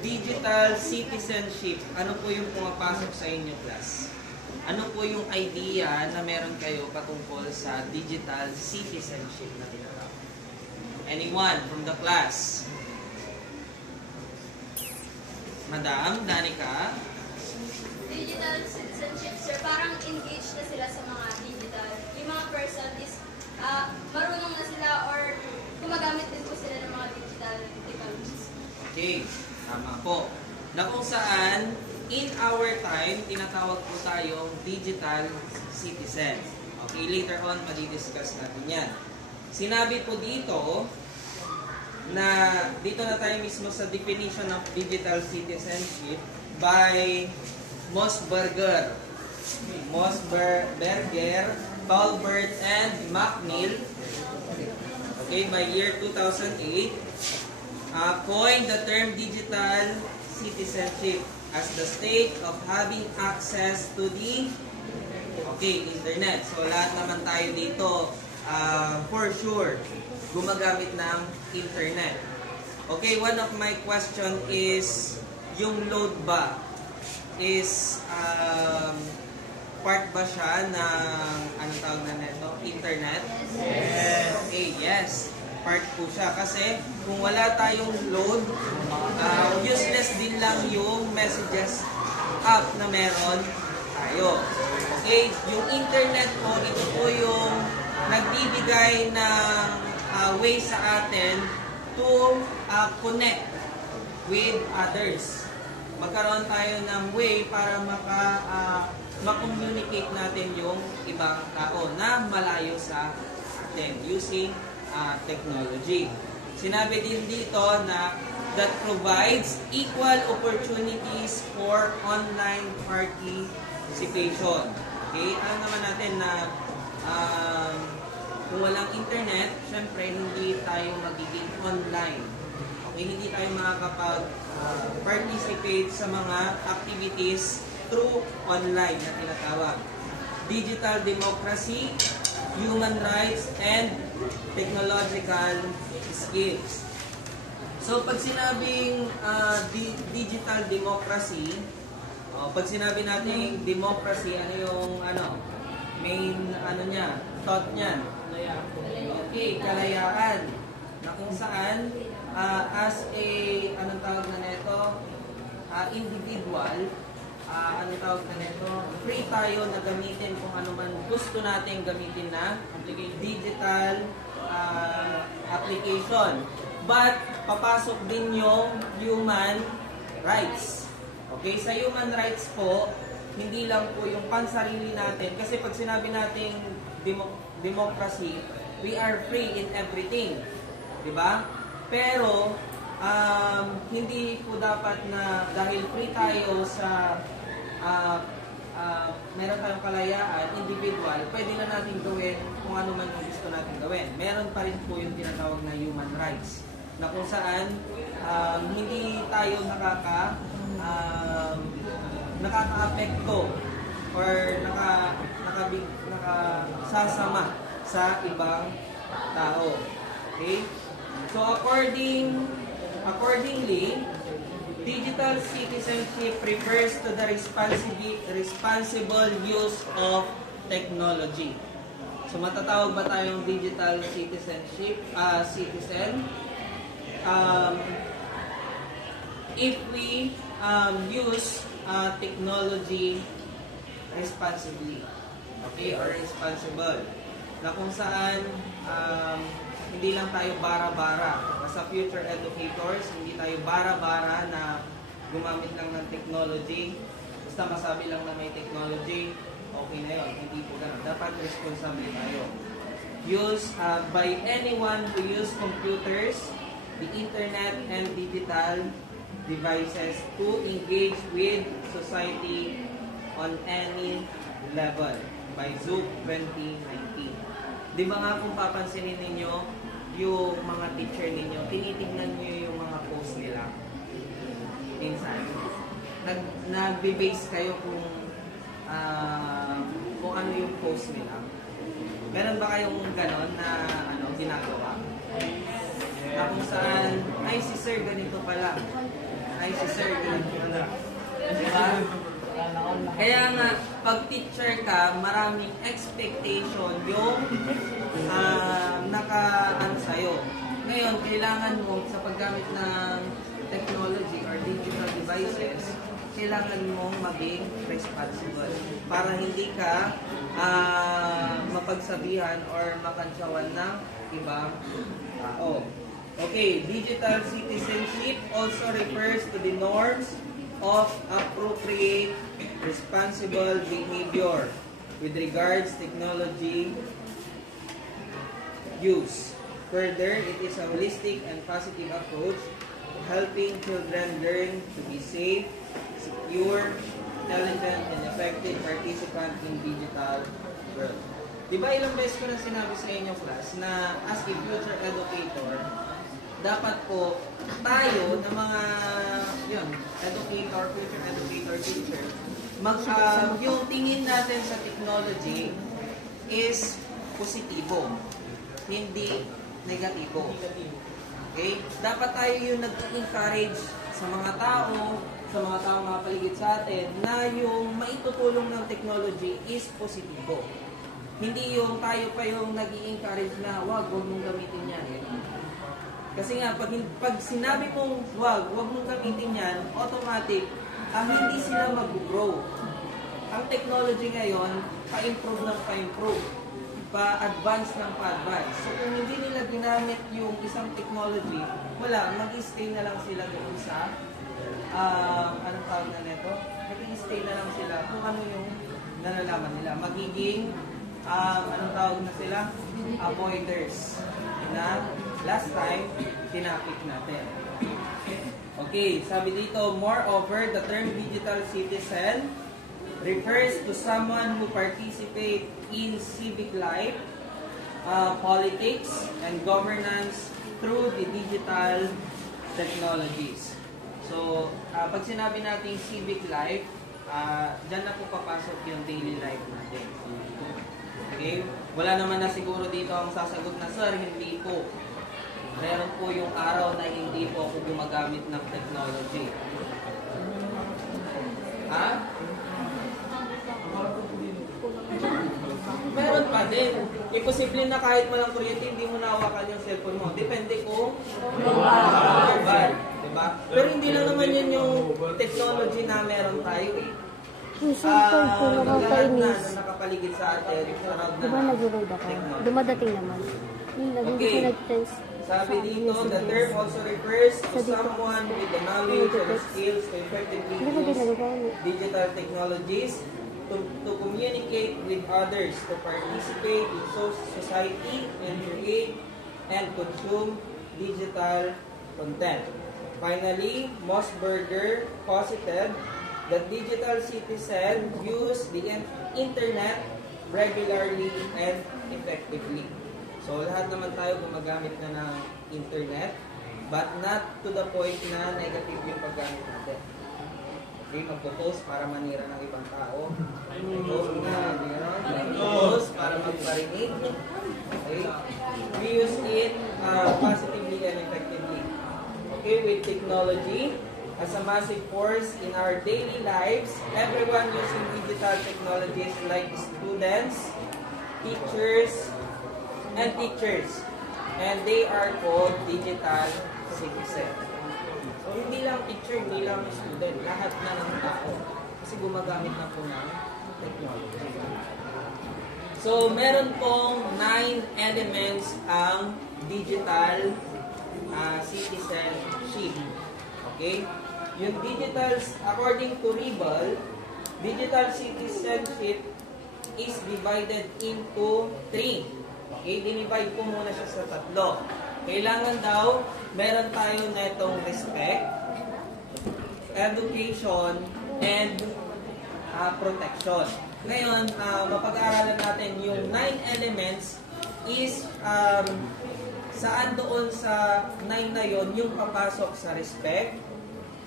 digital citizenship, ano po yung pumapasok sa inyo, class? Ano po yung idea na meron kayo patungkol sa digital citizenship na tinatawag? Anyone from the class? Madam, Danica? Digital citizenship, sir, parang engaged na sila sa mga digital. Yung mga person is marunong na sila or gumagamit din po sila ng mga digital technologies. Okay, tama po. Na kung saan, in our time, tinatawag po tayong digital citizen. Okay, later on, madidiscuss natin yan. Sinabi po dito, na dito na tayo mismo sa definition of digital citizenship by Mossberger, Tolbert, and McNeil, okay, by year 2008, coined the term digital citizenship as the state of having access to the internet. So lahat naman tayo dito, for sure, gumagamit ng internet. Okay, one of my question is, yung load ba is part ba siya ng anong tawag na neto? Internet? Yes. Okay, yes. Part po siya. Kasi kung wala tayong load, useless din lang yung messages app na meron tayo. Okay, yung internet po, ito po yung nagbibigay ng way sa atin to connect with others. Magkaroon tayo ng way para ma-communicate natin yung ibang tao na malayo sa atin using technology. Sinabi din dito na that provides equal opportunities for online participation. Okay? Alam naman natin na kung walang internet, syempre hindi tayo magiging online. Okay, hindi tayo makakapag-participate sa mga activities through online na tinatawag. Digital democracy, human rights, and technological skills. So, pag sinabing digital democracy, pag sinabi natin democracy, ano yung main niya, thought niyan? Okay, kalayaan. Na kung saan, as a, anong tawag na neto, individual, anong tawag na neto, free tayo na gamitin kung ano man gusto natin gamitin na digital application. But, papasok din yung human rights. Okay, sa human rights po, hindi lang po yung pansarili natin. Kasi pag sinabi nating democracy, we are free in everything. Diba? Pero, hindi po dapat na dahil free tayo sa meron tayong kalayaan, individual, pwede na natin gawin kung ano man ang gusto natin gawin. Meron pa rin po yung tinatawag na human rights, na kung saan hindi tayo nakaka-apekto or nakasasama sa ibang tao. Okay? So accordingly, digital citizenship refers to the responsible use of technology. So matatawag ba tayong digital citizen if we use technology responsibly, okay, or responsible, na kung saan hindi lang tayo bara-bara. Sa future educators, hindi tayo bara-bara na gumamit lang ng technology. Basta masabi lang na may technology, okay na yun. Hindi po ganun. Dapat responsible tayo. Used by anyone who use computers, the internet, and digital devices to engage with society on any level by Zoom 2019. Di ba nga kung papansinin ninyo, yung mga teacher ninyo, tinitignan nyo yung mga post nila. Minsan. Nagbe-base kayo kung ano yung post nila. Meron ba kayong ganon na ginagawa? Na kung saan, ay si sir ganito pala. Ay, si Sir din. Diba? Kaya nga, pag teacher ka, maraming expectation yung naka-ano sa'yo. Ngayon, kailangan mo sa paggamit ng technology or digital devices, kailangan mong maging responsible para hindi ka mapagsabihan or makansyawan ng ibang tao. Okay, digital citizenship also refers to the norms of appropriate, responsible behavior with regards technology use. Further, it is a holistic and positive approach to helping children learn to be safe, secure, intelligent, and effective participant in digital world. Diba ilang beses ko na sinabi sa inyo class na as a future educator, dapat po tayo na mga educator, future educator, teacher, yung tingin natin sa technology is positibo, hindi negatibo. Okay? Dapat tayo yung nag-encourage sa mga tao, sa mga tao mga paligid sa atin, na yung maitutulong ng technology is positibo. Hindi yung tayo pa yung nag-i-encourage na wag mong gamitin yan. Kasi nga, pag sinabi mong wag mong gamitin yan, automatic, hindi sila mag-grow. Ang technology ngayon, pa-improve ng pa-improve. Pa-advance ng pa-advance. So, kung hindi nila ginamit yung isang technology, wala, mag-stay na lang sila doon sa, anong tawag na nito? Mag-stay na lang sila kung ano yung nalalaman nila. Magiging, anong tawag na sila? Avoiders. Na last time, tinapik natin. Okay, sabi dito, moreover, the term digital citizen refers to someone who participate in civic life, politics, and governance through the digital technologies. So, pag sinabi natin civic life, dyan na po papasok yung daily life natin. Okay? Wala naman na siguro dito ang sasagot na, sir, hindi po. Meron po yung araw na hindi po ako gumagamit ng technology. Ha? Meron pa din. Imposible na kahit malang kuryente, hindi mo nahawakan yung cellphone mo. Depende kung mobile. Diba? Pero hindi lang naman yun yung technology na meron tayo eh. Yung cellphone ko Lahat na nakakainis. nakapaligid sa atin, sarap na Diba nag-road ako? technology. Dumadating naman. Yung hindi Okay. ko nag-test. Sabi dito, the term also refers to someone with the knowledge or skills to effectively Hindi ko use ginagawa. digital technologies to communicate with others, to participate in society, and create and consume digital content. Finally, Mossberger posited that digital citizens use the internet regularly and effectively. So, lahat naman tayo gumagamit na ng internet, but not to the point na negative yung paggamit natin. Okay, magpo-post para manira ng ibang tao. Magpo-post para magparinig. Okay? We use it positively and effectively. Okay, with technology as a massive force in our daily lives, everyone using digital technologies like students, teachers, and they are called digital citizens. So, hindi lang teacher, hindi lang student, lahat na ng tao. Kasi gumagamit na po ng technology. So, meron pong 9 elements ang digital citizenship. Okay? Yung digital, according to Rebel, digital citizenship is divided into 3. Okay, dinivide ko muna siya sa 3. Kailangan daw, meron tayo netong respect, education, and protection. Ngayon, mapag-aaralan natin yung 9 elements is saan doon sa 9 na yon yung papasok sa respect,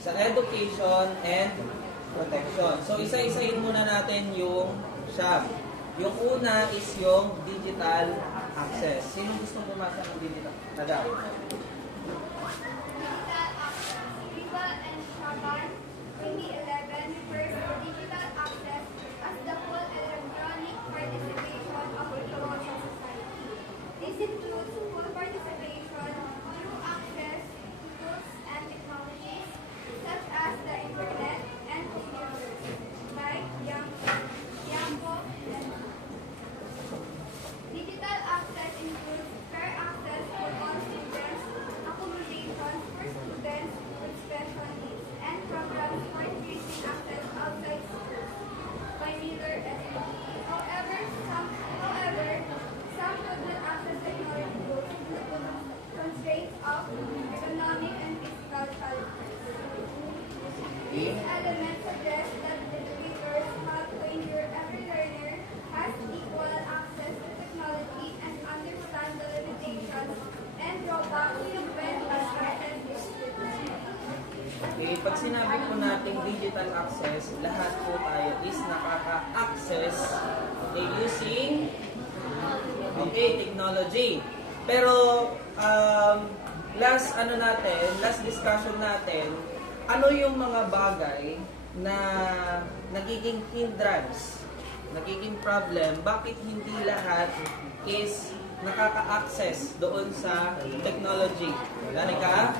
sa education, and protection. So, isa-isahin muna natin yung SHAB. Yung una is yung digital access. Sino gusto bumasa ng digital? Nadal. Legal and These elements suggest that educators have to ensure every learner has equal access to technology and understand the limitations and drawbacks when constructed with Okay, pag sinabi po natin digital access, lahat po tayo is nakaka-access using technology. Pero last discussion natin, ano yung mga bagay na nagiging hindrance, nagiging problem, bakit hindi lahat is nakaka-access doon sa technology? Danica?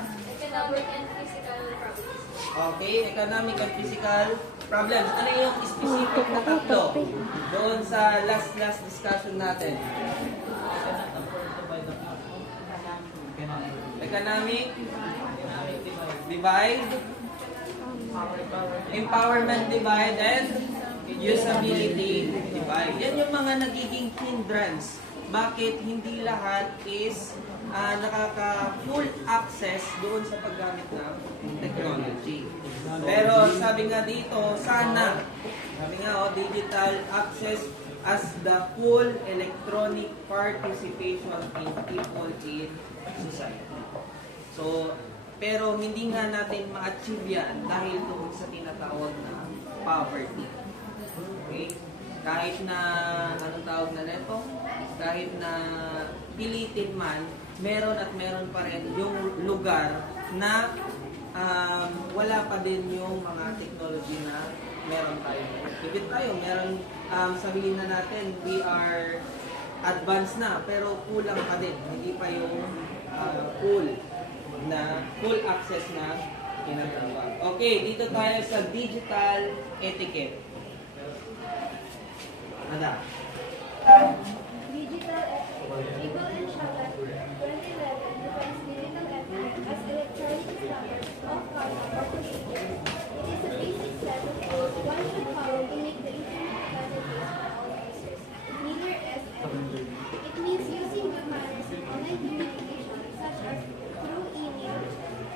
economic and physical problems. Okay, economic and physical problems. Ano yung specific na tatlo doon sa last discussion natin? Economic divide, empowerment divide, and usability divide. Yan yung mga nagiging hindrance. Bakit hindi lahat is nakaka-full access doon sa paggamit ng technology. Pero sabi nga dito, sana, sabi nga digital access as the full electronic participation in people in society. So, pero hindi nga natin ma-achieve yan dahil doon sa tinatawag na poverty. Okay? Kahit na, anong tawag na nito? Kahit na pilitin man, meron at meron pa rin yung lugar na wala pa din yung mga technology na meron tayo. Ibig tayo, meron, sabihin na natin, we are advanced na, pero kulang pa din. Hindi pa yung full access na ginagawa. Okay, dito tayo sa digital etiquette. Ada. Digital etiquette. Eagle and Shabbat 2011 defines digital etiquette as electronic standards of conduct or procedure. It is a basic set of rules one should follow to make the internet a better place for all users, neither is any. It means using good manners in online communication such as through email,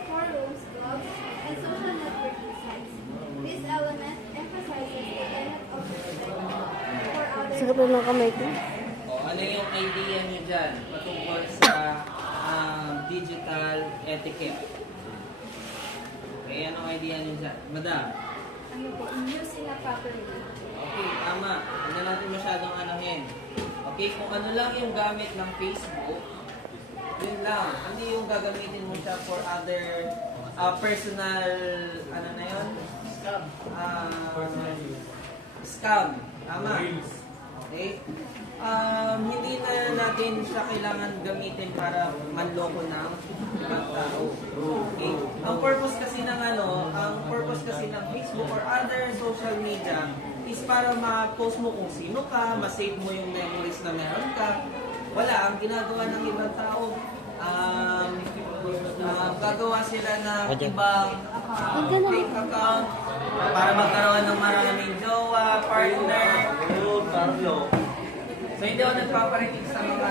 forums, blogs, and social networking sites. This element emphasizes the limit of respect for others. Sakit na ng kamay ko. Ano yung idea niyo dyan patungkol sa digital etiquette? Okay, anong idea niyo dyan? Madam? Ano po, using a properly. Okay, tama. Hindi natin masyadong anuhin. Okay, kung ano lang yung gamit ng Facebook, yun lang. Hindi yung gagamitin mo siya for other personal, ano na yun? Scam. Tama. Okay? Hindi na natin siya kailangan gamitin para manloko ng ibang tao. Okay? Ang purpose kasi ng Facebook or other social media is para ma-post mo kung sino ka, ma-save mo yung memories na meron ka. Wala, ang ginagawa ng ibang tao, gagawa sila ng ibang fake account para magkaroon ng maraming jowa, partner. So hindi ako nagpaparinig sa mga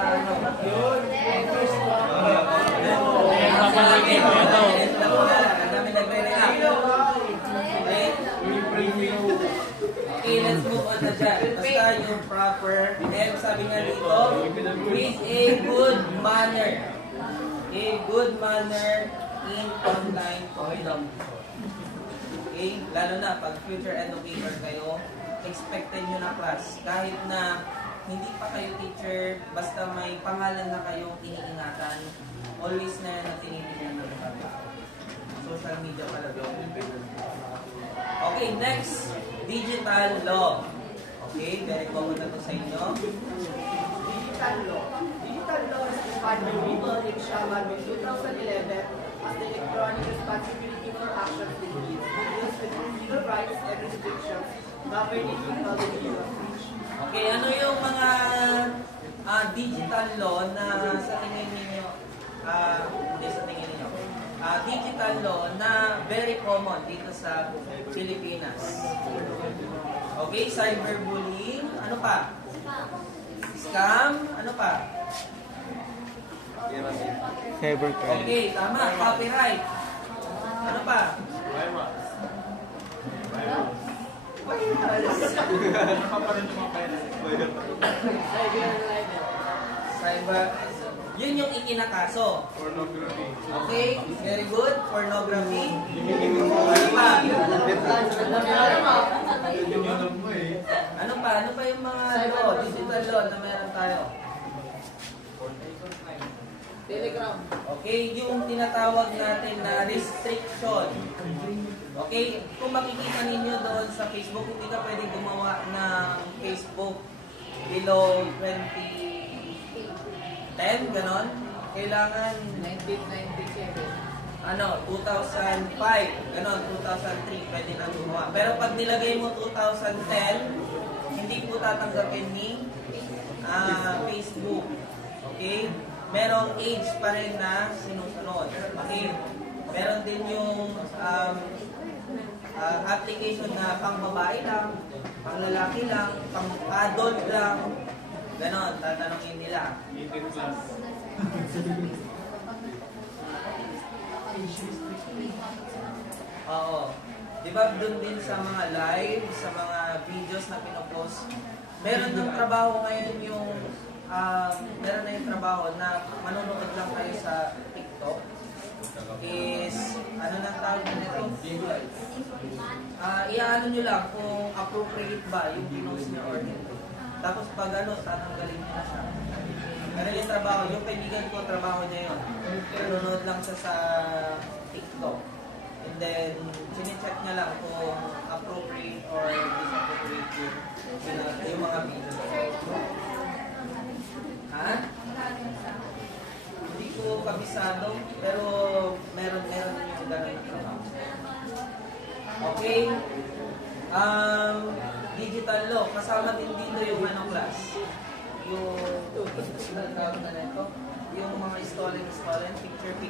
Okay, let's move on na dyan. Basta yung proper, and sabi nga dito, with a good manner. A good manner in online curriculum. Okay? Lalo na pag future educator kayo, expected nyo na class. Kahit na hindi pa kayo teacher, basta may pangalan na kayong iniingatan, always na yan na tinitingnan ng bata. Social media pala doon. Okay, next. Digital law. Okay, very common na to sa inyo. Digital law. Digital law is defined by Eagle and Shabbat in 2011 as the electronic responsibility for actions it deals with legal rights and restrictions governing technology usage. Okay, ano yung mga digital law na sa tingin ninyo, hindi sa tingin ninyo, digital law na very common dito sa Pilipinas? Okay, cyberbullying, ano pa? Scam, ano pa? Cybercrime. Okay, tama, copyright. Ano pa? Cyber. Yun yung ikinakaso. Okay? Very good. Pornography. Ano pa? Ano pa? Ano pa yung mga law, digital law na meron tayo? Telegram. Okay, yung tinatawag natin na restriction. Okay, kung makikita ninyo doon sa Facebook, hindi ka pwedeng gumawa ng Facebook below 2010, ganon. Kailangan 1997. 2005, ganon, 2003, pwede na gumawa. Pero pag nilagay mo 2010, hindi po tatanggapin ni Facebook. Okay? Merong age pa rin na sinusunod. Okay? Meron din yung application na pang babae lang, pang lalaki lang, pang adult lang. Ganon, tatanungin nila. Oo. Di ba doon din sa mga live, sa mga videos na pinopost, meron ng trabaho ngayon yung, meron na yung trabaho na manonood lang kayo sa TikTok. Is, ano nang tawag nito? Iaano nyo lang kung appropriate ba yung pinost nyo or hindi. Tapos pag tatanggalin nyo na siya. Ganun yung trabaho. Yung kaibigan ko, trabaho niya yun. Nanonood lang siya sa TikTok. And then, sinicheck niya lang kung appropriate or disappropriate yung mga video. Ha? Hindi ko kabisado, pero meron yung ganun na trabaho. Okay? Digital law. Kasama din dito yung class? Yung yung mga stolen, picture. Okay,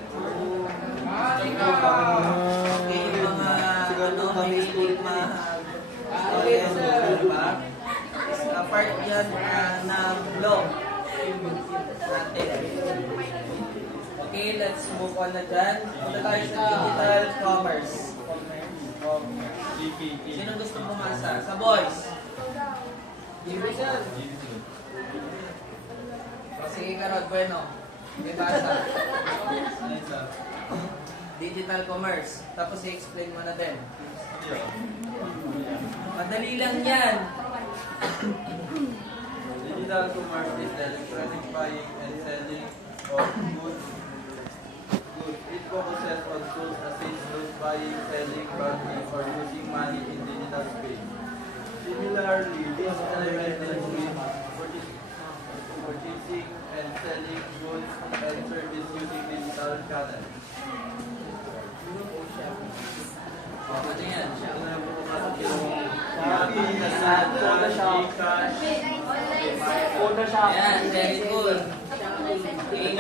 yung mga mahilig stolen, diba? Part yan ng law natin. Okay, let's move on na dyan. Punta tayo sa digital commerce. Sino gusto bumasa? Sa boys? Sige ka, Rod Bueno. May basa. Digital commerce. Tapos i-explain mo na din. Madali lang yan. Digital commerce is the electronic buying and selling of goods. It focuses on tools assist those buying, selling, bargaining, or using money in digital space. Similarly, this element deals with purchasing and selling goods and service using digital channels. Ano yan? Ayan, very good. Okay,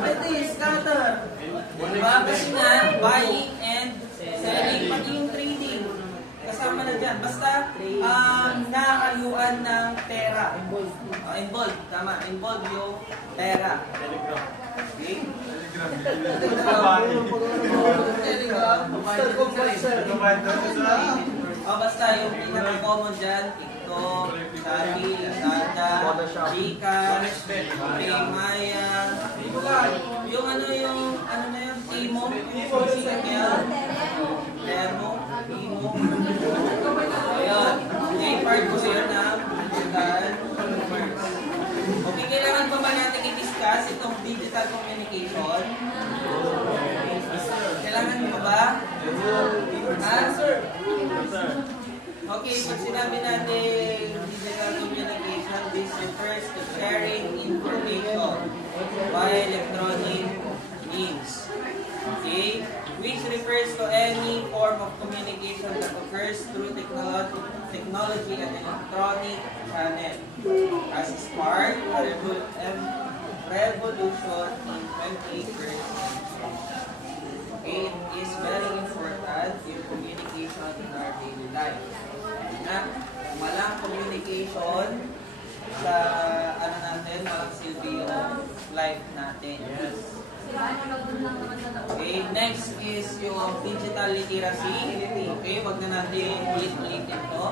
pwede, scatter. Diba? Kasi nga, buying and selling, pati yung trading. Kasama na dyan. Basta, nakakayuan ng pera. Involved, tama. Involved yung pera. Okay? Basta yung pinaka-common dyan, TikTok, Shopee, Lazada, Gcash, Paymaya, yung ano na yun, Timo, sikat yan, Temo, Timo. Ayun, yung part ko yun na digital commerce. Okay, kailangan pa ba natin i-discuss itong digital communication? Kailangan mo ba? Ha? Okay, pag sinabi natin digital communication, this refers to sharing information via electronic means. Okay? Which refers to any form of communication that occurs through technology and electronic channel. As is part of a revolution in 28th century. Okay, it is very important yung communication in our daily life. Na walang communication sa walang silbi yung life natin. Yes. Okay, next is yung digital literacy. Okay, wag na natin ulit-ulitin to.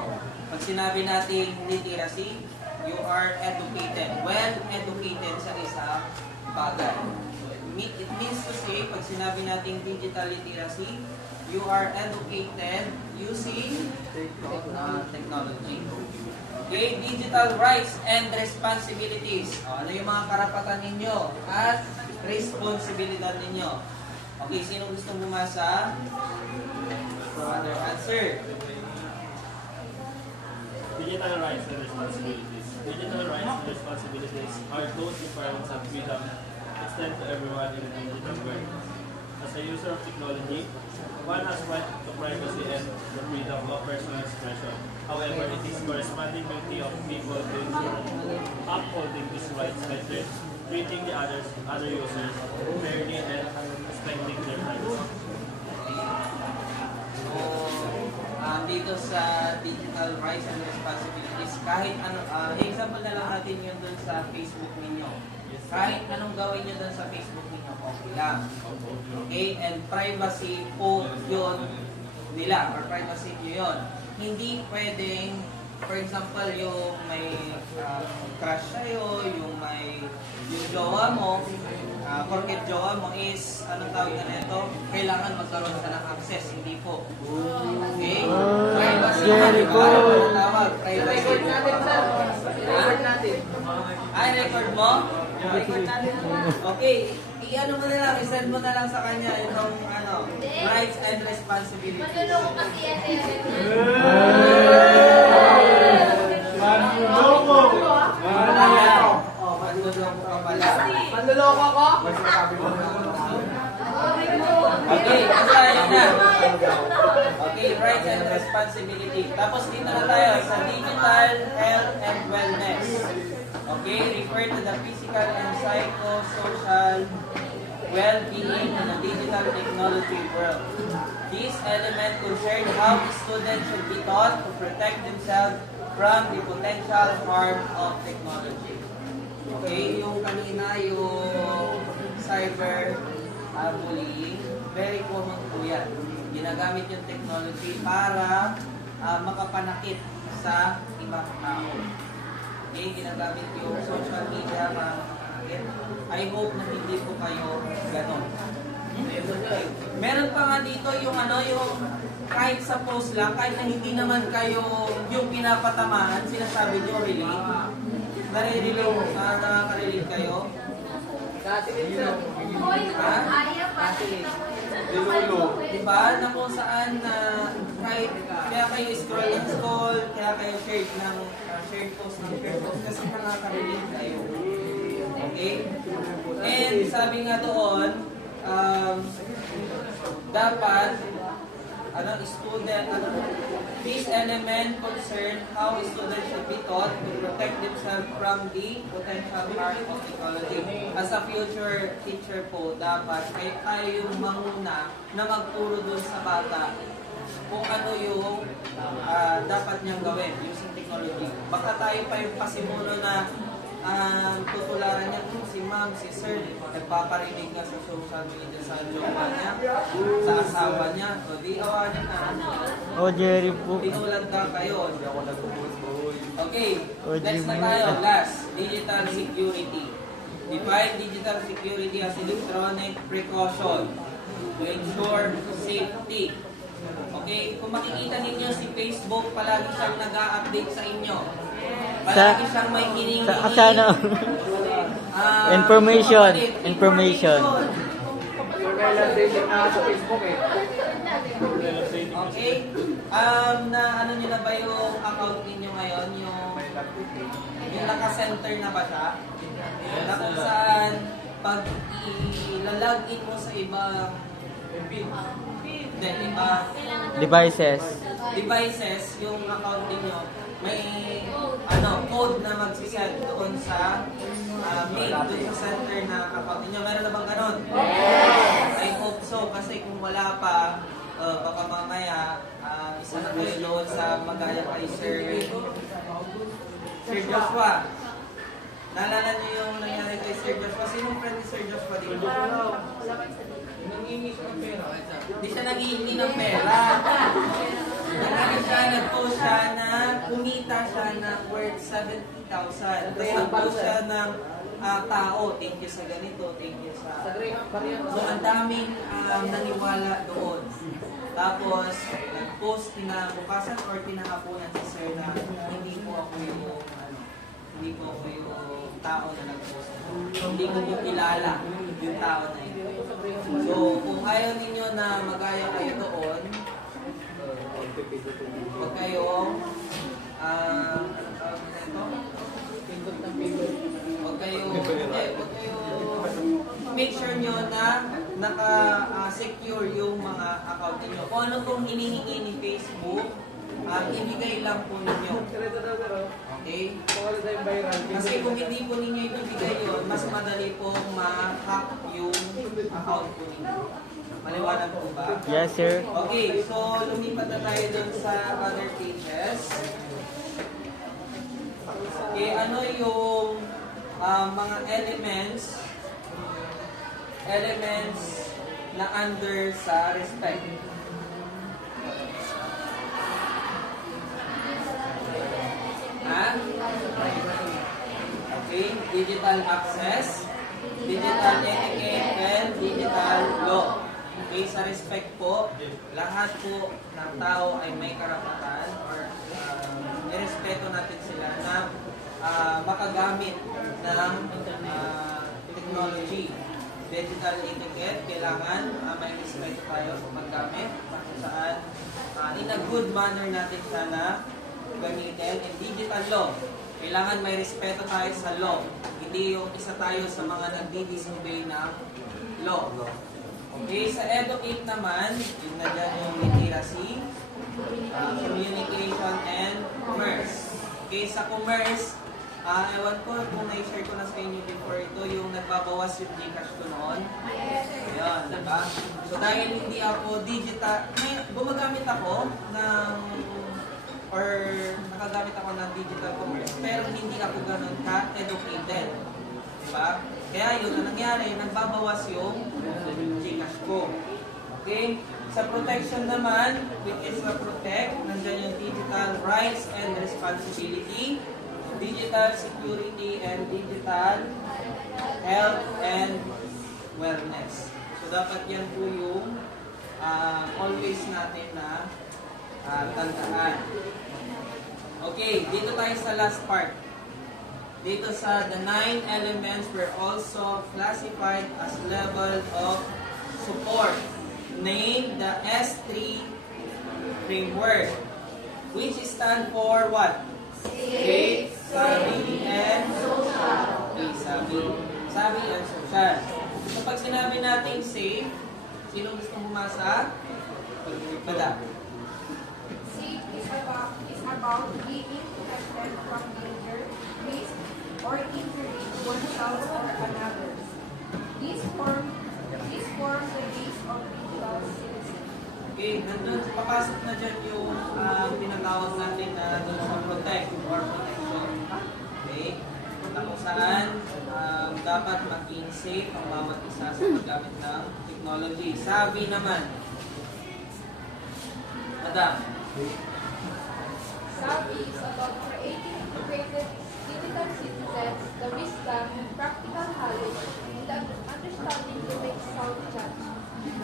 Pag sinabi natin literacy, you are educated. Well educated sa isang bagay. It means to say, pag sinabi natin digital literacy, you are educated using technology. Okay, digital rights and responsibilities. Ano yung mga karapatan ninyo at responsibilidad ninyo? Okay, sino gusto bumasa? Other answer. Digital rights and responsibilities. Digital rights and responsibilities are those requirements of freedom extend to everyone in the digital world. As a user of technology, one has right to privacy and the freedom of personal expression. However, it is corresponding duty of people to ensure upholding these rights by treating the other users fairly and respecting their rights. Dito sa digital rights and responsibilities, kahit ano, example na lang natin yun dun sa Facebook ninyo. Kahit anong gawin nyo dun sa Facebook ninyo, okay lang. Okay? And privacy po yun nila, or privacy nyo yun. Hindi pwedeng, for example, yung may crush sa'yo, yung jowa mo, porket jowa mo is, anong tawag na nito? Kailangan magkaroon ka ng access, hindi po. Okay? Privacy na, di ba? Anong tawag? Privacy. Record natin, sir. Record natin. Ay, record mo? Record natin. Okay. I-ano mo na lang, i-send mo na lang sa kanya yung rights and responsibilities. Matulong kasi yan eh. Manloloko ka pala. Manloloko ko? Okay, asahin na. Okay, rights and responsibility. Tapos dito na tayo sa digital health and wellness. Okay, refer to the physical and psychosocial well-being in the digital technology world. These elements concern how students should be taught to protect themselves from the potential harm of technology. Okay, yung kanina, yung cyber bullying, very common po yan. Ginagamit yung technology para makapanakit sa ibang tao. Okay, ginagamit yung social media para makapanakit. I hope na hindi po kayo ganon. Meron pa nga dito yung yung kahit sa post lang, kahit na hindi naman kayo yung pinapatamaan, sinasabi nyo relate. Nakaka-relate kayo? Dati din, sir. Ha? Ayaw pa. Diba? Na kung saan na kahit kaya kayo scroll ng scroll, kaya kayo share post kasi nakaka-relate kayo. Okay? And sabi nga doon, dapat this element concern how students should be taught to protect themselves from the potential harm of technology. As a future teacher po, dapat tayo yung manguna na magturo dun sa bata kung ano yung dapat niyang gawin using technology. Baka tayo pa yung pasimuno na tutularan niya si ma'am, si sir, nagpaparinig nga sa social media sa jowa niya, sa asawa niya. So, di awanin na. Jerry po. Tinulad na kayo. Okay, next na tayo. Last, digital security. Define digital security as electronic precaution to ensure safety. Okay, kung makikita ninyo si Facebook, palagi siyang nag-a-update sa inyo. Palagi siyang may hiningi. Information. Realization na sa Facebook eh. Okay? Na ano nyo na ba yung account ninyo ngayon? Yung naka-center na ba siya? Na kung saan pag i-login mo sa ibang Devices. yung account niyo may code na mag-set doon sa mail, doon sa center na account niyo. Meron na bang ganon? I hope so, kasi kung wala pa, baka mamaya isa na kayo doon sa magaya kay Sir Joshua. Naalala niyo yung nangyari kay Sir Joshua? Sinong friend ni Sir Joshua dito? Nangingi siya ng pera. Hindi siya nangingi ng pera. Nag-post siya na kumita siya na worth 70,000. Tapos nag-post siya ng tao. Thank you sa ganito, thank you sa... So, ang daming naniwala doon. Tapos, nag-post kinabukasan or kinahaponan si Sir na hindi po ako yung tao na nag-post. Hindi ko po kilala yung tao na ito. So, kung ayaw ninyo na magaya kayo doon, huwag kayong make sure nyo na naka-secure yung mga account niyo. Kung ano pong hinihingi ni Facebook, ibigay lang po ninyo. Okay? Kasi kung hindi po ninyo ibigay yun, mas madali pong ma-hack yung account po ninyo. Maliwanag po ba? Yes, sir. Okay, so lumipat na tayo dun sa other pages. Okay, ano yung mga elements na under sa respect? Okay, digital access, digital etiquette, and digital law. Okay, sa respect po, lahat po ng tao ay may karapatan or nirespeto natin sila na makagamit ng technology. Digital etiquette, kailangan may respeto tayo sa paggamit kung saan in a good manner natin siya na gamitin. And digital law, kailangan may respeto tayo sa law. Hindi yung isa tayo sa mga nagdi-disobey ng law. Okay, sa educate naman, yun na dyan yung literacy, communication, and commerce. Okay, sa commerce, ewan ko kung na-share ko na sa inyo before ito, yung nagbabawas yung Gcash ko noon. Ayun, diba? So dahil hindi ako digital, gumagamit ako ng nakagamit ako ng digital commerce, pero hindi ako ganun ka-educated. Diba? Kaya yun, ang nangyari, nagbabawas yung Gcash ko. Okay? Sa protection naman, which is the protect, nandyan yung digital rights and responsibility, digital security, and digital health and wellness. So, dapat yan po yung always natin na tandaan. Okay, dito tayo sa last part. Dito sa the 9 elements were also classified as level of support. Name the S3 framework, which stand for what? Safe, savvy, and social. Okay, savvy and social. So pag sinabi natin safe, sino gusto bumasa? Bada. Safe is about being protected from danger, risk, or injury to oneself or another. This forms the base of digital citizenship. Okay, nandun, papasok na dyan yung tinatawag natin na doon sa protect or protection. Okay? Na kung saan dapat maging safe ang bawat isa sa paggamit ng technology. Savvy naman. Madam. Savvy is about creating integrated digital citizens, the wisdom and practical knowledge, and the understanding to make sound judgment.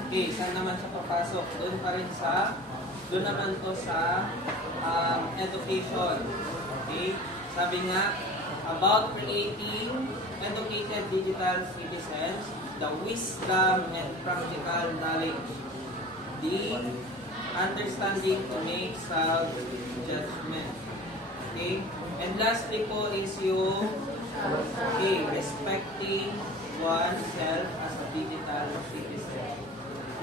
Okay, saan naman siya papasok? Doon naman to sa education. Okay? Sabi nga, about creating educated digital citizens, the wisdom and practical knowledge, the understanding to make sound judgment. Okay? And lastly po is yung respecting oneself as a digital citizen.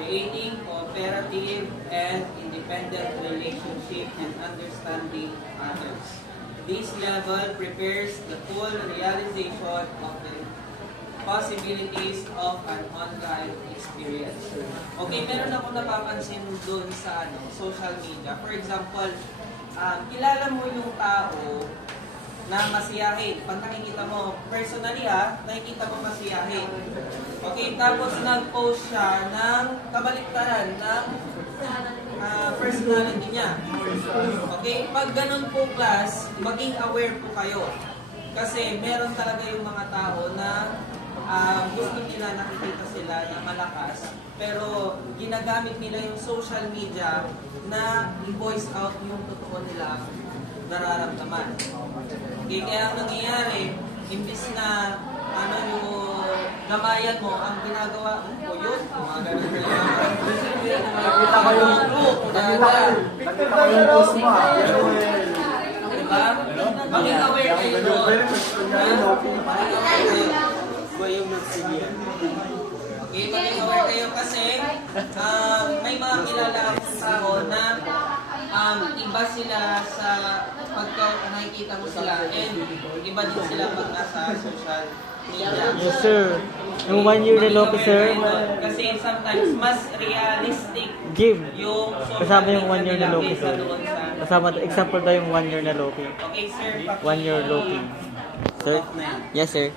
Creating cooperative and independent relationship and understanding others. This level prepares the full realization of the possibilities of an online experience. Okay, meron ako napapansin doon sa social media. For example, kilala mo yung tao na masiyahin. Pag nakikita mo, personally nakikita mo masiyahin. Okay, tapos nag-post siya ng kabaliktaran ng personality niya. Okay, pag ganun po class, maging aware po kayo. Kasi meron talaga yung mga tao na gusto nila nakikita sila na malakas, pero ginagamit nila yung social media na i-voice out yung totoo nila nararamdaman. Okay, kaya ang nangyayari, imbis na yung gamayan mo, ang ginagawa mo yun, mga ganun na lang. Nakita ko yung post mo Diba? Maging aware kayo doon. Okay, maging aware kayo kasi may mga kilala akong tao na iba sila sa pagka nakikita mo sila and iba din sila pag nasa social media. Yes, sir. Yung 1 year na Loki, sir. Kasi sometimes mas realistic Give. yung social Kasama yung 1 media year na nila Loki, kaysa sir. doon sa... Kasama, example tayo yung 1 year na Loki. Okay, sir. 1 year Loki. Sir? Yes, sir.